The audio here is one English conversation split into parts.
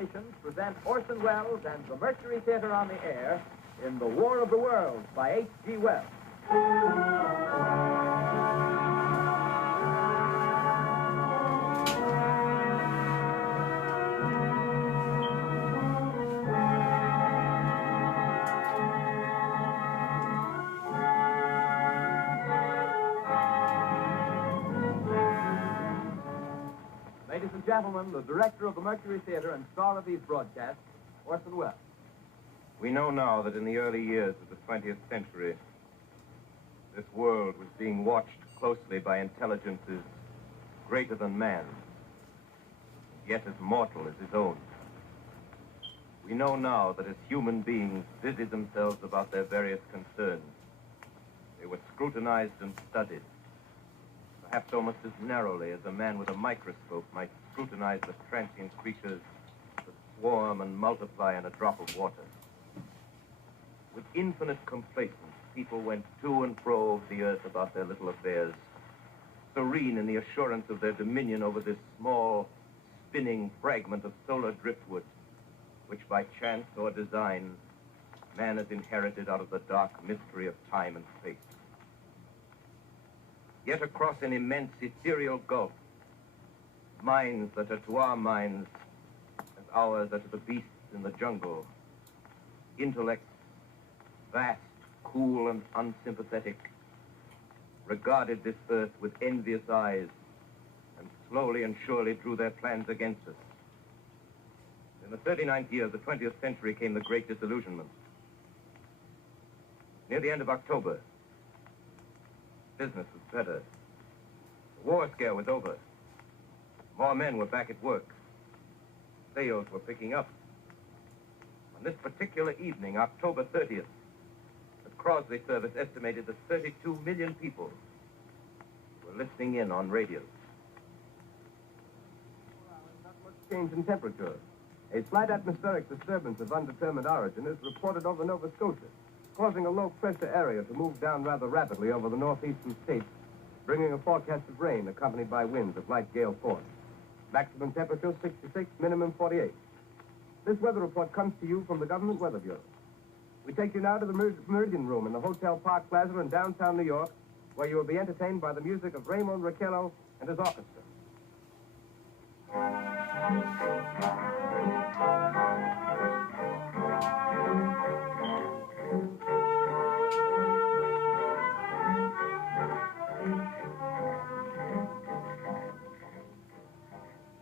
Nations present Orson Welles and the Mercury Theater on the air in The War of the Worlds by H.G. Wells. Ladies and gentlemen, the director of the Mercury Theater and star of these broadcasts, Orson Welles. We know now that in the early years of the 20th century, this world was being watched closely by intelligences greater than man, yet as mortal as his own. We know now that as human beings busied themselves about their various concerns, they were scrutinized and studied, perhaps almost as narrowly as a man with a microscope might scrutinize the transient creatures that swarm and multiply in a drop of water. With infinite complacence, people went to and fro of the earth about their little affairs, serene in the assurance of their dominion over this small, spinning fragment of solar driftwood, which by chance or design, man has inherited out of the dark mystery of time and space. Yet across an immense ethereal gulf, minds that are to our minds as ours are to the beasts in the jungle, intellects vast, cool, and unsympathetic, regarded this earth with envious eyes and slowly and surely drew their plans against us. In the 39th year of the 20th century came the Great Disillusionment. Near the end of October, business was better. The war scare was over. More men were back at work. Sales were picking up. On this particular evening, October 30th, the Crosley service estimated that 32 million people were listening in on radio. Not much change in temperature. A slight atmospheric disturbance of undetermined origin is reported over Nova Scotia, causing a low-pressure area to move down rather rapidly over the northeastern states, bringing a forecast of rain accompanied by winds of light gale force. Maximum temperature 66, minimum 48. This weather report comes to you from the Government Weather Bureau. We take you now to the Meridian Room in the Hotel Park Plaza in downtown New York, where you will be entertained by the music of Raymond Raquello and his orchestra.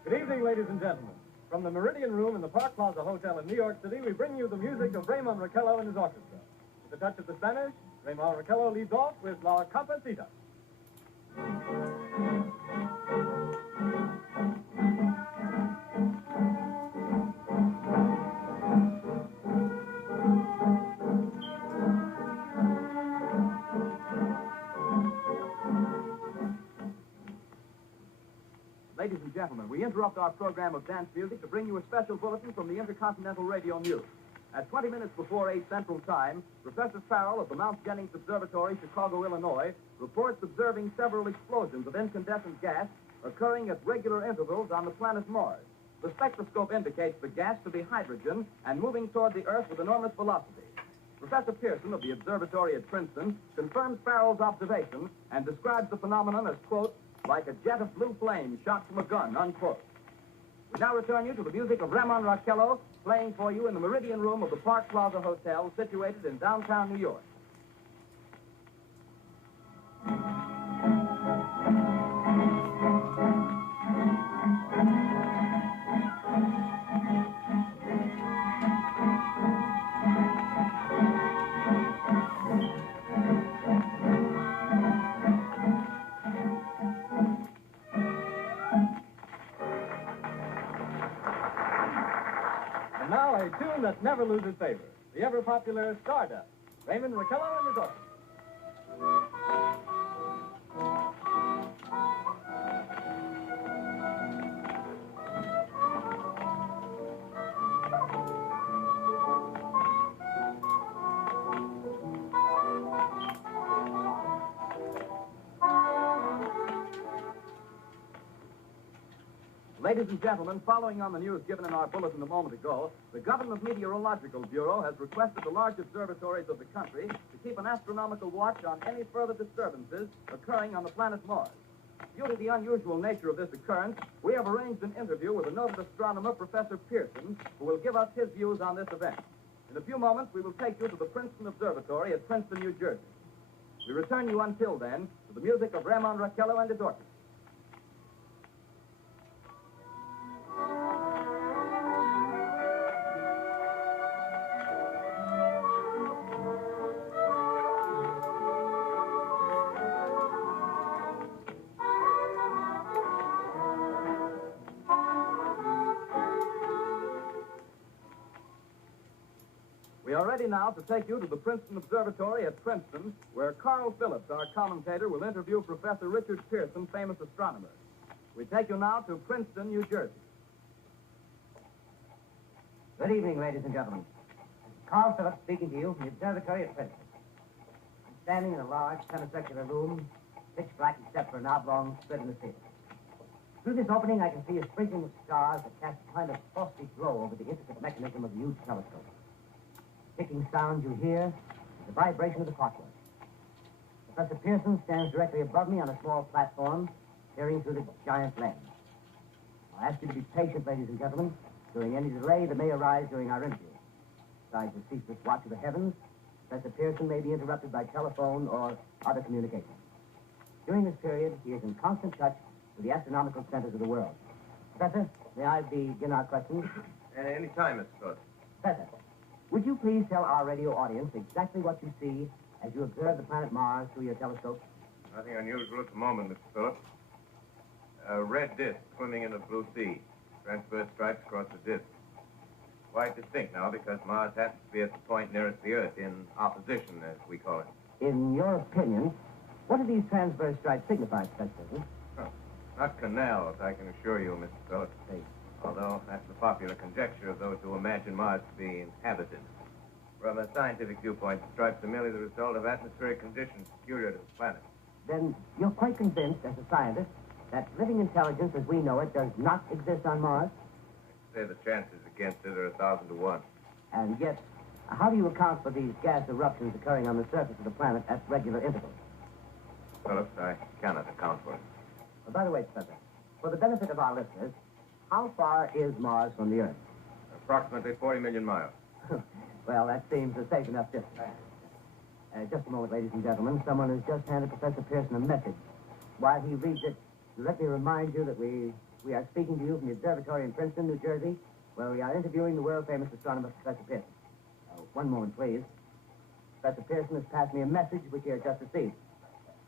Good evening, ladies and gentlemen. From the Meridian Room in the Park Plaza Hotel in New York City, we bring you the music of Raymond Raquello and his orchestra. With a touch of the Spanish, Raymond Raquello leads off with La Comparsita. Ladies and gentlemen, we interrupt our program of dance music to bring you a special bulletin from the Intercontinental Radio News. At 20 minutes before 8 Central Time, Professor Farrell of the Mount Jennings Observatory, Chicago, Illinois, reports observing several explosions of incandescent gas occurring at regular intervals on the planet Mars. The spectroscope indicates the gas to be hydrogen and moving toward the Earth with enormous velocity. Professor Pearson of the observatory at Princeton confirms Farrell's observations and describes the phenomenon as, quote, like a jet of blue flame shot from a gun, unquote. We now return you to the music of Raymond Raquello, playing for you in the Meridian Room of the Park Plaza Hotel, situated in downtown New York. And now a tune that never loses favor, the ever-popular Stardust, Raymond Raquello and his orchestra. Ladies and gentlemen, following on the news given in our bulletin a moment ago, the Government Meteorological Bureau has requested the large observatories of the country to keep an astronomical watch on any further disturbances occurring on the planet Mars. Due to the unusual nature of this occurrence, we have arranged an interview with a noted astronomer, Professor Pearson, who will give us his views on this event. In a few moments, we will take you to the Princeton Observatory at Princeton, New Jersey. We return you until then to the music of Raymond Raquello and his orchestra. We are ready now to take you to the Princeton Observatory at Princeton, where Carl Phillips, our commentator, will interview Professor Richard Pearson, famous astronomer. We take you now to Princeton, New Jersey. Good evening, ladies and gentlemen. This is Carl Phillips speaking to you from the observatory at Princeton. I'm standing in a large semicircular room, pitch black except for an oblong slit in the ceiling. Through this opening, I can see a sprinkling of stars that cast a kind of frosty glow over the intricate mechanism of the huge telescope. The ticking sound you hear is the vibration of the clockwork. Professor Pearson stands directly above me on a small platform, peering through the giant lens. I ask you to be patient, ladies and gentlemen, during any delay that may arise during our interview. Besides the ceaseless watch of the heavens, Professor Pearson may be interrupted by telephone or other communication. During this period, he is in constant touch with the astronomical centers of the world. Professor, may I begin our questions? Any time, Mr. Phillips. Professor, would you please tell our radio audience exactly what you see as you observe the planet Mars through your telescope? Nothing unusual at the moment, Mr. Phillips. A red disk swimming in the blue sea. Transverse stripes across the disk. Quite distinct now because Mars happens to be at the point nearest the Earth, in opposition, as we call it. In your opinion, what do these transverse stripes signify, Professor? Not canals, I can assure you, Mr. Phillips. Hey. Although that's the popular conjecture of those who imagine Mars to be inhabited. From a scientific viewpoint, the stripes are merely the result of atmospheric conditions peculiar to the planet. Then you're quite convinced, as a scientist, that living intelligence as we know it does not exist on Mars? I'd say the chances against it are 1,000 to 1. And yet, how do you account for these gas eruptions occurring on the surface of the planet at regular intervals? Phillips, I cannot account for it. By the way, Professor, for the benefit of our listeners, how far is Mars from the Earth? Approximately 40 million miles. Well, that seems a safe enough distance. Just a moment, ladies and gentlemen. Someone has just handed Professor Pearson a message. While he reads it, let me remind you that we are speaking to you from the observatory in Princeton, New Jersey, where we are interviewing the world-famous astronomer, Professor Pearson. One moment, please. Professor Pearson has passed me a message which he has just received.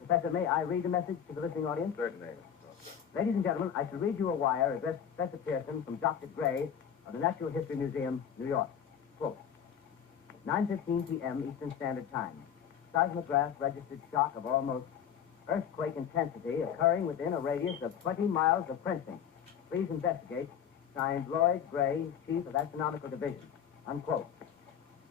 Professor, may I read the message to the listening audience? Certainly. Ladies and gentlemen, I shall read you a wire addressed to Professor Pearson from Dr. Gray of the Natural History Museum, New York. Quote, 9:15 p.m. Eastern Standard Time. Seismograph registered shock of almost earthquake intensity occurring within a radius of 20 miles of Princeton. Please investigate. Signed, Lloyd Gray, Chief of Astronomical Division. Unquote.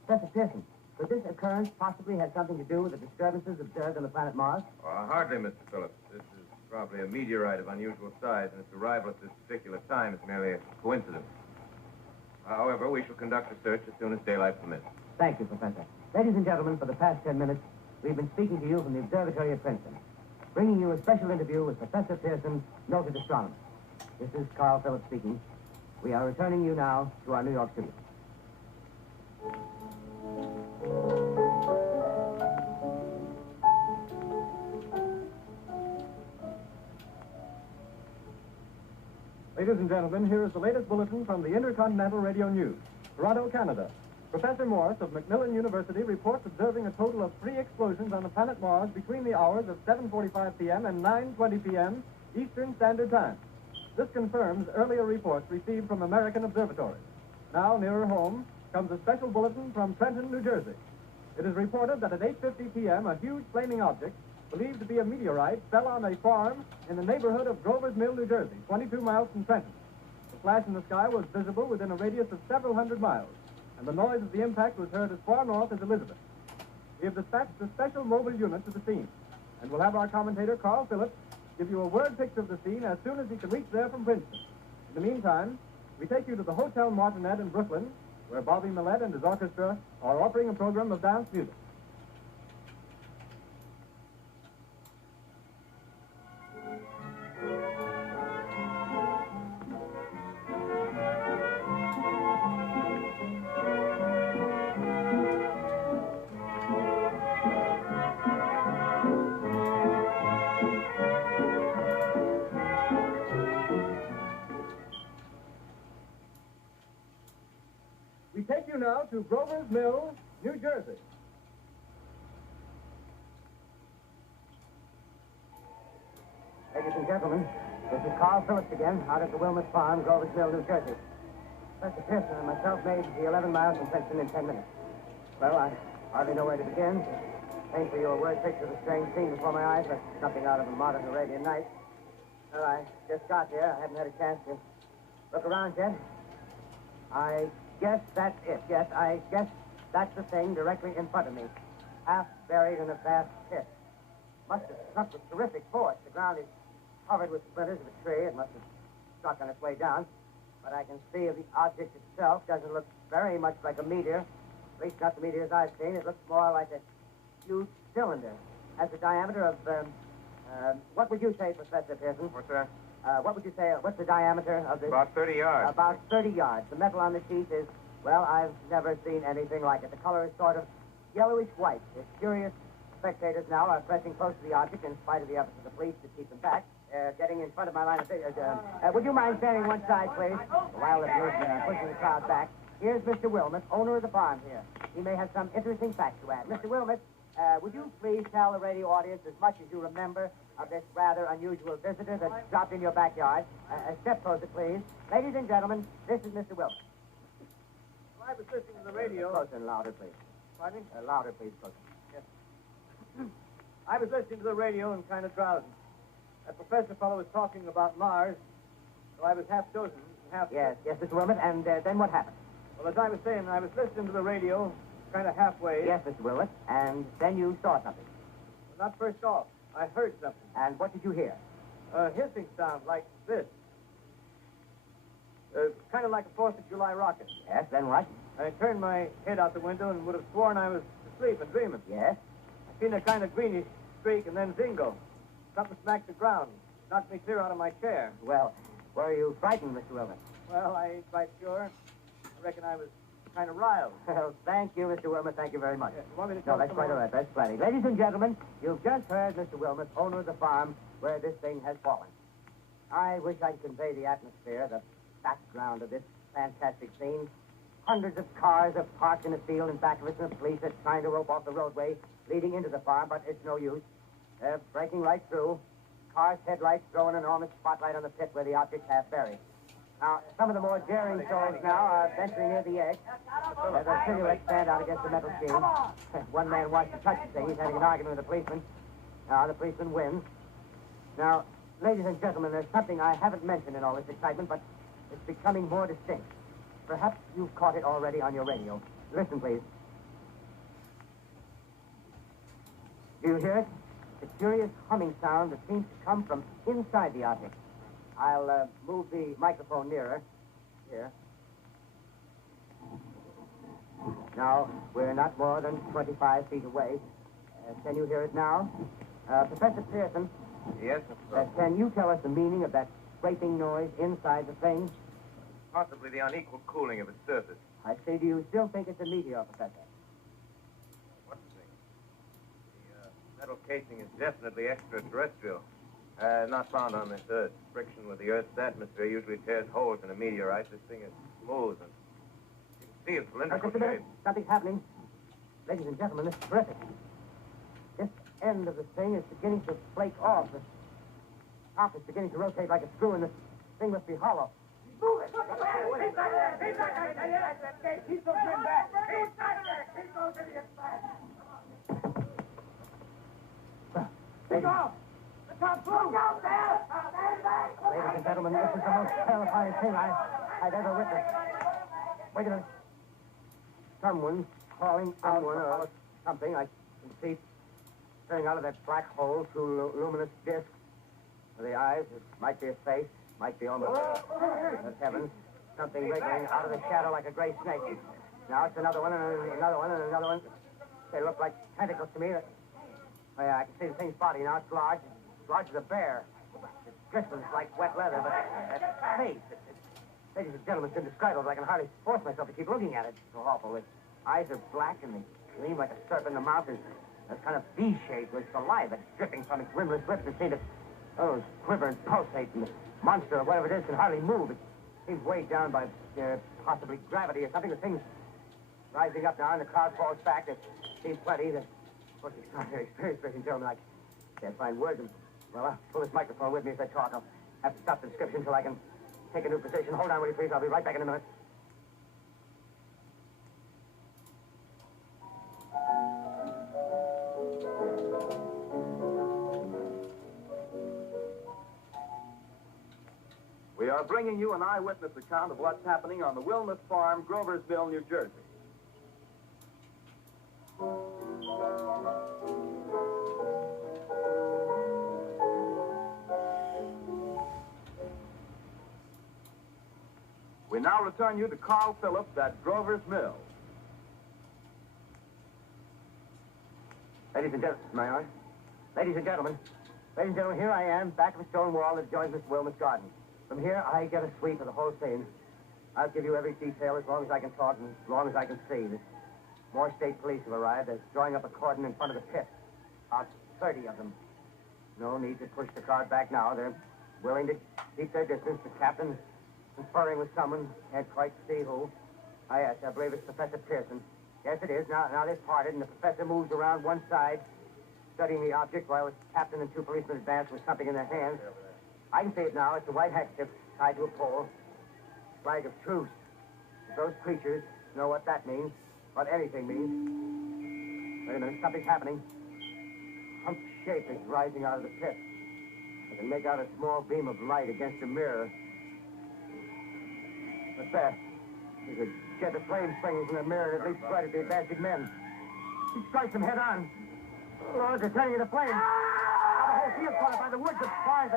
Professor Pearson, could this occurrence possibly have something to do with the disturbances observed on the planet Mars? Hardly, Mr. Phillips. This is probably a meteorite of unusual size, and its arrival at this particular time is merely a coincidence. However, we shall conduct a search as soon as daylight permits. Thank you, Professor. Ladies and gentlemen, for the past 10 minutes, we've been speaking to you from the observatory at Princeton, bringing you a special interview with Professor Pearson, noted astronomer. This is Carl Phillips speaking. We are returning you now to our New York studio. Ladies and gentlemen, here is the latest bulletin from the Intercontinental Radio News. Toronto, Canada. Professor Morse of Macmillan University reports observing a total of 3 explosions on the planet Mars between the hours of 7:45 p.m. and 9:20 p.m. Eastern Standard Time. This confirms earlier reports received from American observatories. Now, nearer home, comes a special bulletin from Trenton, New Jersey. It is reported that at 8:50 p.m., a huge flaming object, believed to be a meteorite, fell on a farm in the neighborhood of Grover's Mill, New Jersey, 22 miles from Trenton. The flash in the sky was visible within a radius of several hundred miles, and the noise of the impact was heard as far north as Elizabeth. We have dispatched a special mobile unit to the scene, and we'll have our commentator, Carl Phillips, give you a word picture of the scene as soon as he can reach there from Princeton. In the meantime, we take you to the Hotel Martinet in Brooklyn, where Bobby Millett and his orchestra are offering a program of dance music. We take you now to Grover's Mill, New Jersey. Ladies and gentlemen, this is Carl Phillips again, out at the Wilmot Farm, Grover's Mill, New Jersey. Professor Pearson and myself made the 11 miles from Princeton in 10 minutes. Well, I hardly know where to begin. Paint for you a word picture of the strange scene before my eyes, like something out of a modern Arabian Night. Well, I just got here. I haven't had a chance to look around yet. I guess that's it. Yes, I guess that's the thing directly in front of me. Half buried in a vast pit. Must have struck with terrific force. The ground is covered with splinters of a tree. It must have struck on its way down. But I can see the object itself doesn't look very much like a meteor. At least not the meteors I've seen. It looks more like a huge cylinder. Has a diameter of, what would you say, Professor Pearson? What's that? What would you say, what's the diameter of this? About 30 yards. About 30 yards. The metal on the sheet is, well, I've never seen anything like it. The color is sort of yellowish white. The curious spectators now are pressing close to the object in spite of the efforts of the police to keep them back. Getting in front of my line of vision. Would you mind standing one side, please? While the policemen are pushing the crowd back. Here's Mr. Wilmot, owner of the farm here. He may have some interesting facts to add. Mr. Wilmot, would you please tell the radio audience as much as you remember of this rather unusual visitor that dropped in your backyard? Step closer, please. Ladies and gentlemen, this is Mr. Wilmot. Well, I was listening to the radio. Closer and louder, please. Pardon me? Louder, please, closer. Yes. I was listening to the radio and kind of drowsing. That professor fellow was talking about Mars, so I was half dozing, half... Yes, Mr. Wilmot, and then what happened? Well, as I was saying, I was listening to the radio, kind of halfway. Yes, Mr. Wilmot, and then you saw something. Well, not first off. I heard something. And what did you hear? A hissing sound like this. Kind of like a 4th of July rocket. Yes, then what? I turned my head out the window and would have sworn I was asleep and dreaming. Yes? I seen a kind of greenish streak and then zingo. Something smacked the ground. Knocked me clear out of my chair. Well, were you frightened, Mr. Wilmot? Well, I ain't quite sure. I reckon I was kind of riled. Well, thank you, Mr. Wilmot. Thank you very much. Yes, you want me to No, tell that's quite all right. That's plenty. Ladies and gentlemen, you've just heard Mr. Wilmot, owner of the farm where this thing has fallen. I wish I could convey the atmosphere, the background of this fantastic scene. Hundreds of cars are parked in a field in back of us, and the police are trying to rope off the roadway leading into the farm, but it's no use. They're breaking right through. Cars' headlights throw an enormous spotlight on the pit where the object's half buried. Now, some of the more daring souls now are venturing near the edge. The silhouettes stand out against the metal sheet. One man wants to touch the thing. He's having an argument with the policeman. Now, the policeman wins. Now, ladies and gentlemen, there's something I haven't mentioned in all this excitement, but it's becoming more distinct. Perhaps you've caught it already on your radio. Listen, please. Do you hear it? The curious humming sound that seems to come from inside the object. I'll move the microphone nearer. Here. Now, we're not more than 25 feet away. Can you hear it now? Professor Pearson. Yes, Mr. Can you tell us the meaning of that scraping noise inside the thing? Possibly the unequal cooling of its surface. I say, do you still think it's a meteor, Professor? What's the thing? The metal casing is definitely extraterrestrial. Not found on this Earth. Friction with the Earth's atmosphere usually tears holes in a meteorite. This thing is smooth and you can see it's cylindrical Just a minute. shape. Something's happening. Ladies and gentlemen, this is terrific. This end of the thing is beginning to flake off. The top is beginning to rotate like a screw, and this thing must be hollow. Move it! He's back there! He's back there! He's so good back! He's back there! He's so idiot back! Take off! The top floor! Look out there! Ladies and gentlemen, this is the most terrifying thing I've ever witnessed. Wait a minute. Someone's calling someone or something. I can see staring out of that black hole through luminous disc. For the eyes, it might be a face. Might be almost. Good heavens. Something wriggling out of the shadow like a gray snake. Now it's another one, and another one, and another one. They look like tentacles to me. Oh, yeah, I can see the thing's body now. It's large. It's large as a bear. It glistens like wet leather, but that face, ladies and gentlemen, it's indescribable. I can hardly force myself to keep looking at it. It's so awful. The eyes are black, and they gleam like a serpent. The mouth is kind of V-shaped with saliva dripping from its rimless lips. It seems to quiver and pulsate, and the monster, or whatever it is, can hardly move. It seems weighed down by possibly gravity or something. The thing's rising up now, and the crowd falls back. There seems plenty. Of course, it's not very experienced, ladies and gentlemen. I can't find words. Well, I'll pull this microphone with me as I talk. I'll have to stop the description until I can take a new position. Hold on, will you, please? I'll be right back in a minute. We are bringing you an eyewitness account of what's happening on the Wilmus Farm, Grover's Mill, New Jersey. We now return you to Carl Phillips at Grover's Mill. Ladies and gentlemen, may I? Ladies and gentlemen, here I am, back of a stone wall that joins Mr. Wilmer's garden. From here, I get a sweep of the whole scene. I'll give you every detail as long as I can talk and as long as I can see. More state police have arrived. They're drawing up a cordon in front of the pit. About 30 of them. No need to push the crowd back now. They're willing to keep their distance. The captain's conferring with someone. Can't quite see who. Yes, I believe it's Professor Pearson. Yes, it is. Now they've parted, and the professor moves around one side, studying the object while the captain and two policemen advance with something in their hands. I can see it now. It's a white handkerchief tied to a pole. Flag of truce. If those creatures know what that means, what anything means. Wait a minute, something's happening. Some shape is rising out of the pit. I can make out a small beam of light against a mirror. What's that? There's a jet of flame springing from the mirror that leaps right at the advancing men. He strikes them head on. Oh, they're turning into flames. The whole field's caught up by the woods, the fires,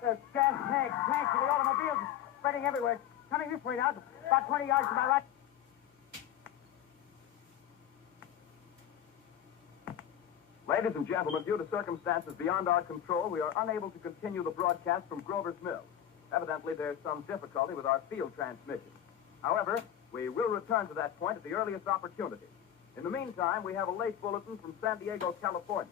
the gas tanks of the automobiles spreading everywhere. Coming this way now, about 20 yards to my right. Ladies and gentlemen, due to circumstances beyond our control, we are unable to continue the broadcast from Grover's Mill. Evidently, there's some difficulty with our field transmission. However, we will return to that point at the earliest opportunity. In the meantime, we have a late bulletin from San Diego, California.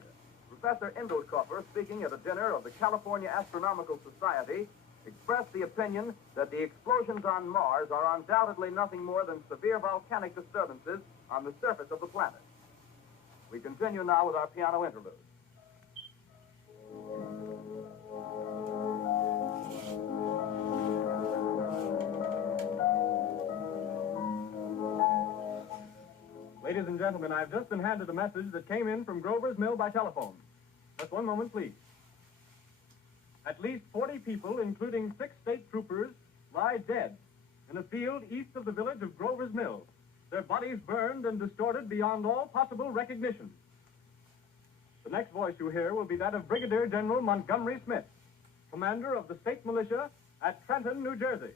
Professor Indelkoffer, speaking at a dinner of the California Astronomical Society, expressed the opinion that the explosions on Mars are undoubtedly nothing more than severe volcanic disturbances on the surface of the planet. We continue now with our piano interlude. Ladies and gentlemen, I've just been handed a message that came in from Grover's Mill by telephone. Just one moment, please. At least 40 people, including 6 state troopers, lie dead in a field east of the village of Grover's Mill. Their bodies burned and distorted beyond all possible recognition. The next voice you hear will be that of Brigadier General Montgomery Smith, commander of the state militia at Trenton, New Jersey.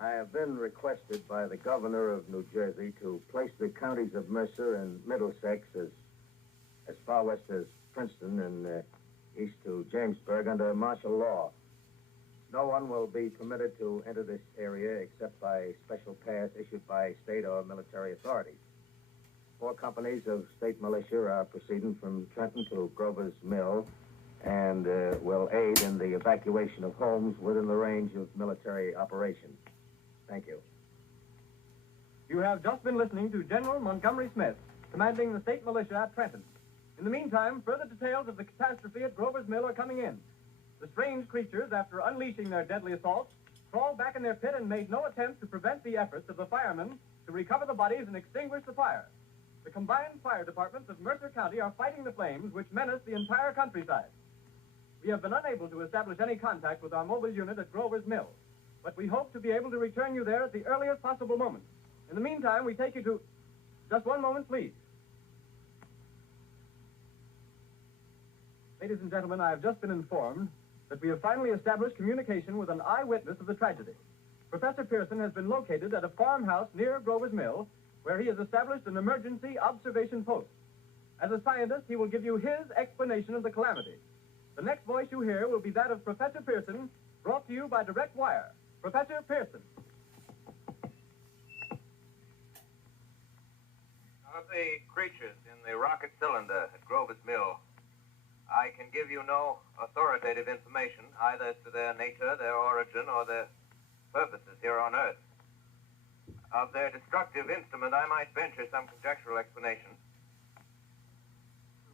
I have been requested by the governor of New Jersey to place the counties of Mercer and Middlesex as far west as Princeton and east to Jamesburg under martial law. No one will be permitted to enter this area except by special pass issued by state or military authorities. 4 companies of state militia are proceeding from Trenton to Grover's Mill and will aid in the evacuation of homes within the range of military operations. Thank you. You have just been listening to General Montgomery Smith, commanding the state militia at Trenton. In the meantime, further details of the catastrophe at Grover's Mill are coming in. The strange creatures, after unleashing their deadly assaults, crawled back in their pit and made no attempt to prevent the efforts of the firemen to recover the bodies and extinguish the fire. The combined fire departments of Mercer County are fighting the flames which menace the entire countryside. We have been unable to establish any contact with our mobile unit at Grover's Mill, but we hope to be able to return you there at the earliest possible moment. In the meantime, we take you to... Just one moment, please. Ladies and gentlemen, I have just been informed that we have finally established communication with an eyewitness of the tragedy. Professor Pearson has been located at a farmhouse near Grover's Mill, where he has established an emergency observation post. As a scientist, he will give you his explanation of the calamity. The next voice you hear will be that of Professor Pearson, brought to you by direct wire. Professor Pearson. Of the creatures in the rocket cylinder at Grover's Mill, I can give you no authoritative information, either as to their nature, their origin, or their purposes here on Earth. Of their destructive instrument, I might venture some conjectural explanation.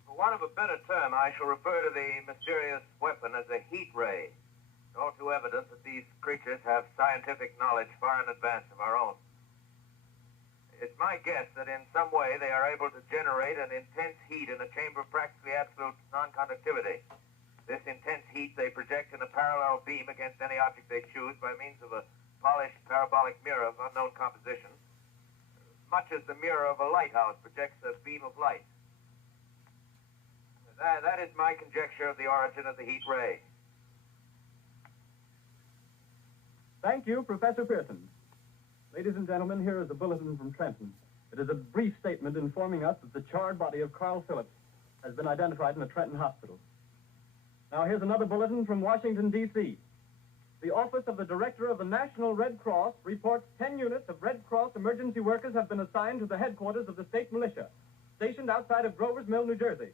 For want of a better term, I shall refer to the mysterious weapon as a heat ray. It's all too evident that these creatures have scientific knowledge far in advance of our own. It's my guess that in some way they are able to generate an intense heat in a chamber of practically absolute non-conductivity. This intense heat they project in a parallel beam against any object they choose by means of a polished parabolic mirror of unknown composition, much as the mirror of a lighthouse projects a beam of light. That is my conjecture of the origin of the heat ray. Thank you, Professor Pearson. Ladies and gentlemen, here is a bulletin from Trenton. It is a brief statement informing us that the charred body of Carl Phillips has been identified in a Trenton hospital. Now, here's another bulletin from Washington, D.C. The Office of the Director of the National Red Cross reports 10 units of Red Cross emergency workers have been assigned to the headquarters of the state militia, stationed outside of Grover's Mill, New Jersey.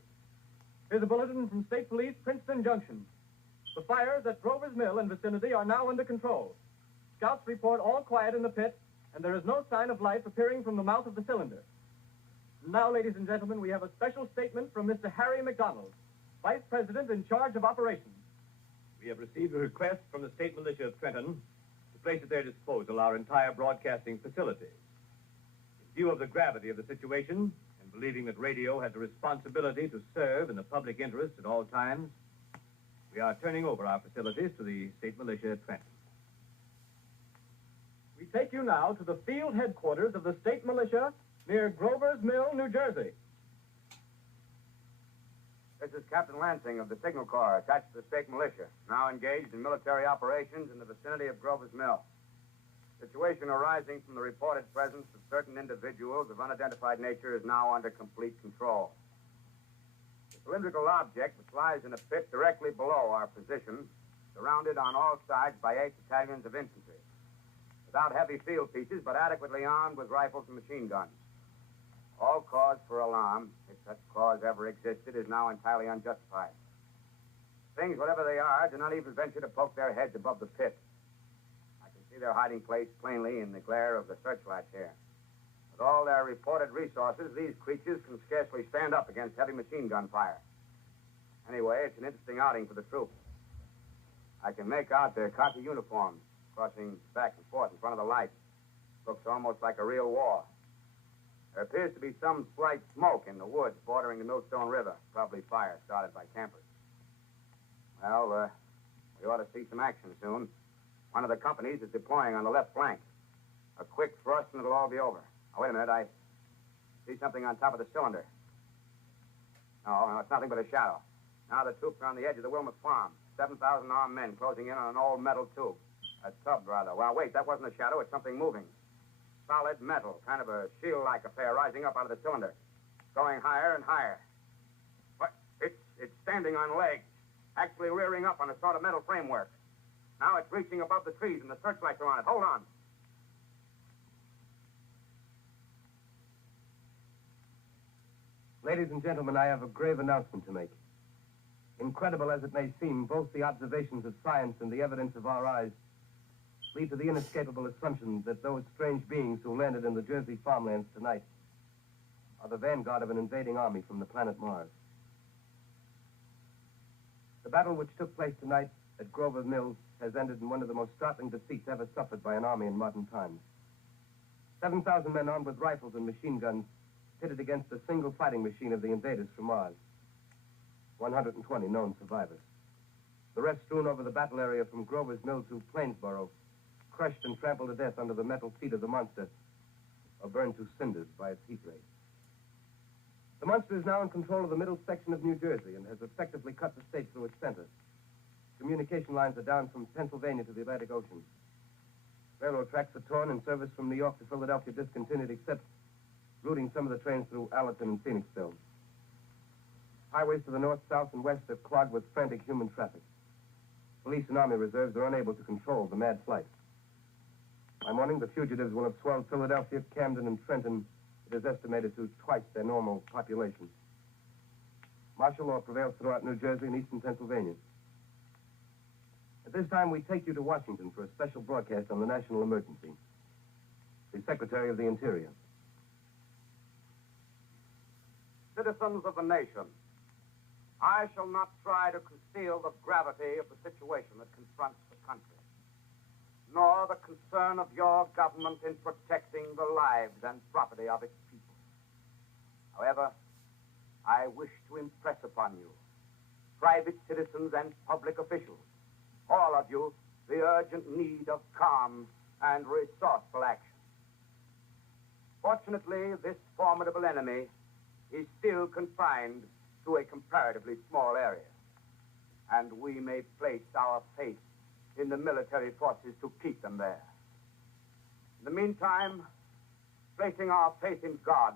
Here's a bulletin from State Police, Princeton Junction. The fires at Grover's Mill and vicinity are now under control. Scouts report all quiet in the pit, and there is no sign of life appearing from the mouth of the cylinder. Now, ladies and gentlemen, we have a special statement from Mr. Harry McDonald, Vice President in charge of operations. We have received a request from the state militia of Trenton to place at their disposal our entire broadcasting facility. In view of the gravity of the situation, and believing that radio has a responsibility to serve in the public interest at all times, we are turning over our facilities to the state militia at Trenton. We take you now to the field headquarters of the state militia near Grover's Mill, New Jersey. This is Captain Lansing of the Signal Corps, attached to the state militia, now engaged in military operations in the vicinity of Grover's Mill. Situation arising from the reported presence of certain individuals of unidentified nature is now under complete control. The cylindrical object, which lies in a pit directly below our position, surrounded on all sides by 8 battalions of infantry, without heavy field pieces, but adequately armed with rifles and machine guns. All cause for alarm, if such cause ever existed, is now entirely unjustified. Things, whatever they are, do not even venture to poke their heads above the pit. I can see their hiding place plainly in the glare of the searchlights here. With all their reported resources, these creatures can scarcely stand up against heavy machine gun fire. Anyway, it's an interesting outing for the troops. I can make out their khaki uniforms crossing back and forth in front of the lights. Looks almost like a real war. There appears to be some slight smoke in the woods bordering the Millstone River. Probably fire started by campers. Well, we ought to see some action soon. One of the companies is deploying on the left flank. A quick thrust and it'll all be over. Now, wait a minute. I see something on top of the cylinder. No, it's nothing but a shadow. Now the troops are on the edge of the Wilmot Farm. 7,000 armed men closing in on an old metal tube. A tub, rather. Well, wait, that wasn't a shadow. It's something moving. Solid metal, kind of a shield-like affair rising up out of the cylinder. Going higher and higher. What? It's standing on legs, actually rearing up on a sort of metal framework. Now it's reaching above the trees and the searchlights are on it. Hold on. Ladies and gentlemen, I have a grave announcement to make. Incredible as it may seem, both the observations of science and the evidence of our eyes lead to the inescapable assumption that those strange beings who landed in the Jersey farmlands tonight are the vanguard of an invading army from the planet Mars. The battle which took place tonight at Grover Mills has ended in one of the most startling defeats ever suffered by an army in modern times. 7,000 men armed with rifles and machine guns pitted against a single fighting machine of the invaders from Mars. 120 known survivors. The rest strewn over the battle area from Grover's Mill to Plainsboro, crushed and trampled to death under the metal feet of the monster, or burned to cinders by its heat rays. The monster is now in control of the middle section of New Jersey and has effectively cut the state through its center. communication lines are down from Pennsylvania to the Atlantic Ocean. Railroad tracks are torn and service from New York to Philadelphia discontinued, except routing some of the trains through Allerton and Phoenixville. Highways to the north, south, and west are clogged with frantic human traffic. Police and Army reserves are unable to control the mad flight. By morning, the fugitives will have swelled Philadelphia, Camden, and Trenton. It is estimated to twice their normal population. Martial law prevails throughout New Jersey and eastern Pennsylvania. At this time, we take you to Washington for a special broadcast on the national emergency. The Secretary of the Interior. Citizens of the nation, I shall not try to conceal the gravity of the situation that confronts the country, nor the concern of your government in protecting the lives and property of its people. However, I wish to impress upon you, private citizens and public officials, all of you, the urgent need of calm and resourceful action. Fortunately, this formidable enemy is still confined to a comparatively small area, and we may place our faith in the military forces to keep them there. In the meantime, placing our faith in God,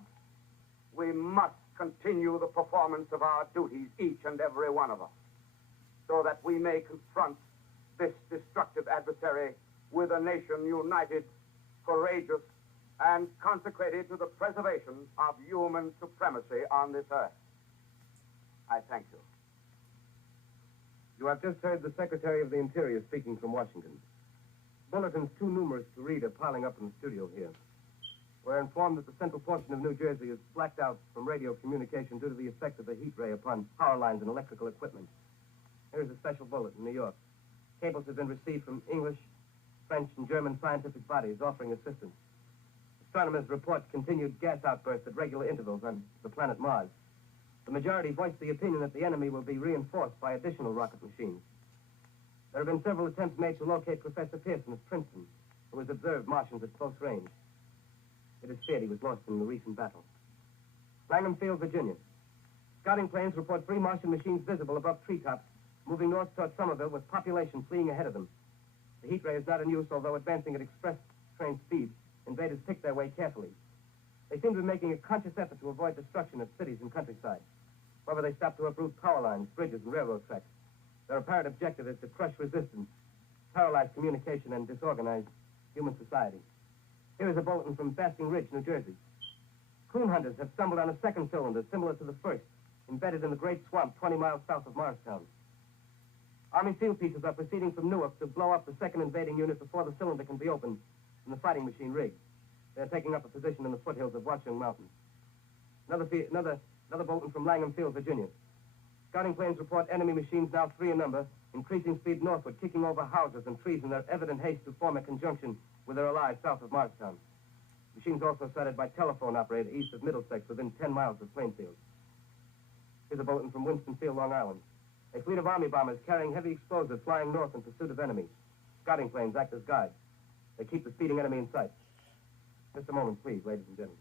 we must continue the performance of our duties, each and every one of us, so that we may confront this destructive adversary with a nation united, courageous, and consecrated to the preservation of human supremacy on this earth. I thank you. You have just heard the Secretary of the Interior speaking from Washington. Bulletins too numerous to read are piling up in the studio here. We're informed that the central portion of New Jersey is blacked out from radio communication due to the effect of the heat ray upon power lines and electrical equipment. Here's a special bulletin in New York. Cables have been received from English, French, and German scientific bodies offering assistance. Astronomers report continued gas outbursts at regular intervals on the planet Mars. The majority voiced the opinion that the enemy will be reinforced by additional rocket machines. There have been several attempts made to locate Professor Pearson of Princeton, who has observed Martians at close range. It is feared he was lost in the recent battle. Langham Field, Virginia. Scouting planes report 3 Martian machines visible above treetops, moving north toward Somerville with population fleeing ahead of them. The heat ray is not in use, although advancing at express train speed. Invaders pick their way carefully. They seem to be making a conscious effort to avoid destruction of cities and countryside. However, they stop to uproot power lines, bridges, and railroad tracks. Their apparent objective is to crush resistance, paralyze communication, and disorganize human society. Here is a bulletin from Basking Ridge, New Jersey. Coon hunters have stumbled on a second cylinder similar to the first, embedded in the great swamp 20 miles south of Morristown. Army field pieces are proceeding from Newark to blow up the second invading unit before the cylinder can be opened and the fighting machine rigged. They're taking up a position in the foothills of Watchung Mountain. Another bulletin from Langham Field, Virginia. Scouting planes report enemy machines, now 3 in number, increasing speed northward, kicking over houses and trees in their evident haste to form a conjunction with their allies south of Morristown. Machines also sighted by telephone operator east of Middlesex, within 10 miles of Plainfield. Here's a bulletin from Winston-Field, Long Island. A fleet of Army bombers carrying heavy explosives flying north in pursuit of enemy. Scouting planes act as guides. They keep the speeding enemy in sight. Just a moment, please, ladies and gentlemen.